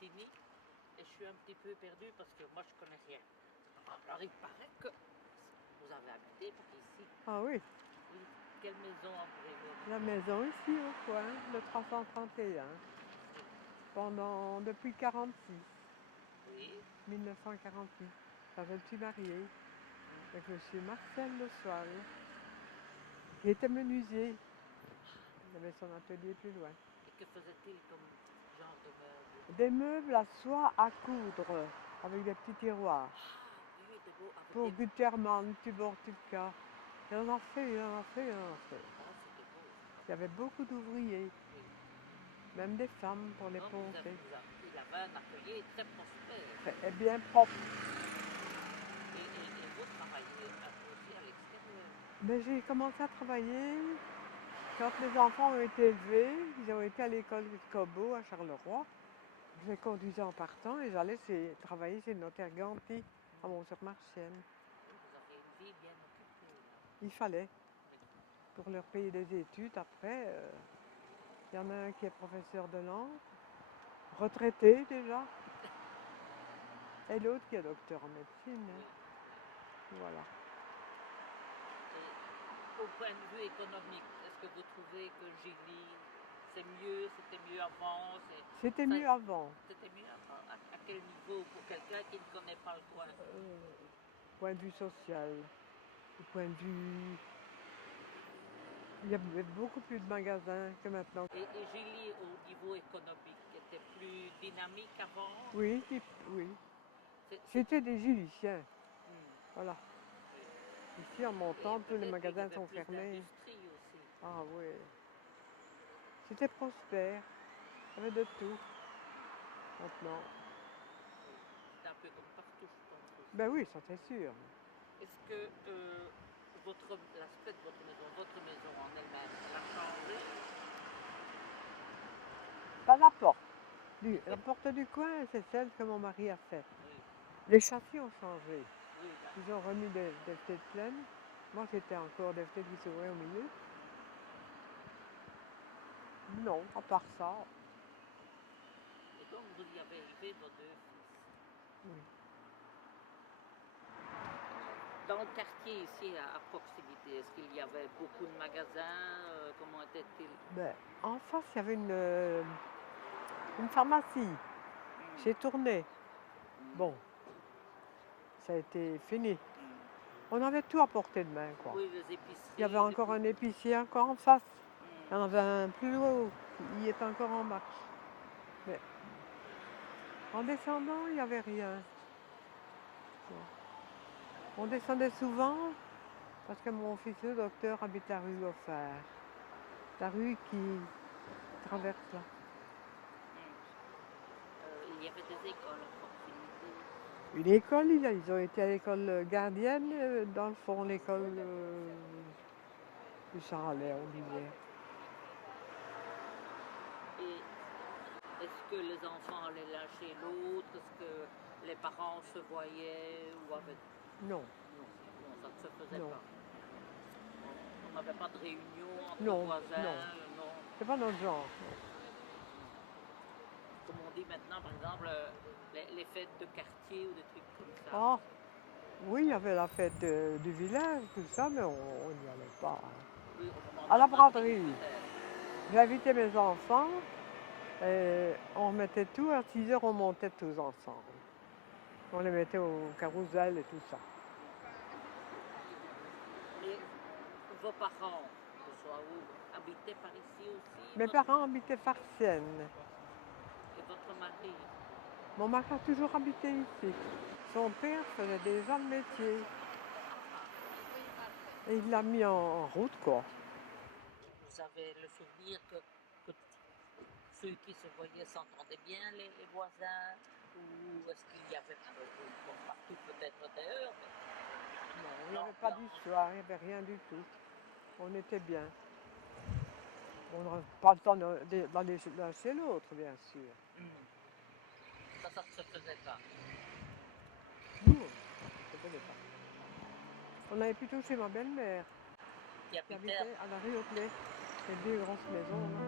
Montigny et je suis un petit peu perdue parce que moi je connais rien. Alors il paraît que vous avez habité par ici. Ah oui, Oui. Quelle maison avez-vous? la maison ici au coin, le 331, depuis 46, Oui. 1948. Quand je me suis mariée avec M. Marcel Le Soil, qui était menuisier. Il avait son atelier plus loin. Et que faisait-il comme genre de meuble? Des meubles à soie à coudre, avec des petits tiroirs. Ah oui, des beaux, avec Pour des... Gutermann, Tubor, Tubka. Il en a fait, il en a fait, il en a fait. Oh, c'était beau. Il y avait beaucoup d'ouvriers, Oui. même des femmes pour les Non, poncer. il avait un atelier très prospère. Et bien propre. Et vous travaillez aussi à l'extérieur. Mais j'ai commencé à travailler quand mes enfants ont été élevés. Ils ont été à l'école de Cobo à Charleroi. Je les conduisais en partant et j'allais travailler chez le notaire Ganti à Mont-sur-Marchienne. Oui, vous aviez une vie bien occupée là. Il fallait, Oui. pour leur payer des études. Après, il y en a un qui est professeur de langue, retraité déjà, et l'autre qui est docteur en médecine. Oui, Hein. oui. Voilà. Et au point de vue économique, est-ce que vous trouvez que Gilly, c'est mieux, c'était mieux avant? C'était mieux avant. C'était mieux avant? À quel niveau pour quelqu'un qui ne connaît pas le coin? Point de vue social, au point de vue... Il y avait beaucoup plus de magasins que maintenant. Et Gilly, au niveau économique, était plus dynamique avant? Oui, oui. C'est- C'était des Giliciens. Hmm, Voilà. oui. Ici, en Et montant, tous les peut-être qu'il y magasins avait sont plus fermés. d'industrie aussi. Ah oui. C'était prospère. Il y avait de tout. Maintenant. Oui. C'est un peu comme partout, je pense aussi. Ben oui, ça c'est sûr. Est-ce que l'aspect de votre maison en elle-même, elle a changé? Pas la porte. La porte du coin, c'est celle que mon mari a faite. Oui, Les châssis ont changé. oui, Ils ont remis des têtes pleines. Moi, c'était encore des têtes qui s'ouvraient au milieu. Non, à part ça. et donc vous y avez élevé vos deux fils. Oui. Dans le quartier ici, à proximité, est-ce qu'il y avait beaucoup de magasins? Comment était-il? Ben, en face, il y avait une pharmacie. J'ai tourné. Bon, ça a été fini. On avait tout à portée de main, quoi. Oui, les épiceries. Il y avait encore un épicier encore en face. Il y en Hmm. avait un plus haut. Il est encore en marche. Mais en descendant, il n'y avait rien. On descendait souvent parce que mon fils le docteur habite la rue Offert. La rue qui traverse là. Il y avait des écoles à proximité. Une école, ils ont été à l'école gardienne, dans le fond, l'école du Charolais, on disait. Et est-ce que les enfants allaient l'un chez l'autre? Est-ce que les parents se voyaient ou avaient... Non, Non, ça ne se faisait non, pas. On n'avait pas de réunion entre non, voisins, non. non. C'est pas notre genre. Comme on dit maintenant, par exemple, les fêtes de quartier ou des trucs comme ça. Ah, oui, il y avait la fête du village, tout ça, mais on n'y allait pas. Oui, au moment À la du baptême, braderie, peut-être. j'ai invité mes enfants, et on remettait tout, à 6 heures, on montait tous ensemble. On les mettait au carrousel et tout ça. Et vos parents, que ce soit où, habitaient par ici aussi, Mes parents habitaient Farciennes. et votre mari? Mon mari a toujours habité ici. Son père faisait des gens de métier. Et il l'a mis en route, quoi. Vous avez le souvenir que ceux qui se voyaient s'entendaient bien, les voisins? Ou est-ce qu'il y avait, comme partout peut-être d'ailleurs, Non, il n'y avait pas d'histoire, il n'y avait rien du tout. On était bien. On n'aurait pas le temps d'aller l'un chez l'autre, bien sûr. ça ne se faisait pas. Nous, on ne connaît pas. On avait plutôt chez ma belle-mère, Qui qui habitait habitait à la rue Hautelet. C'est deux grosses maisons, là.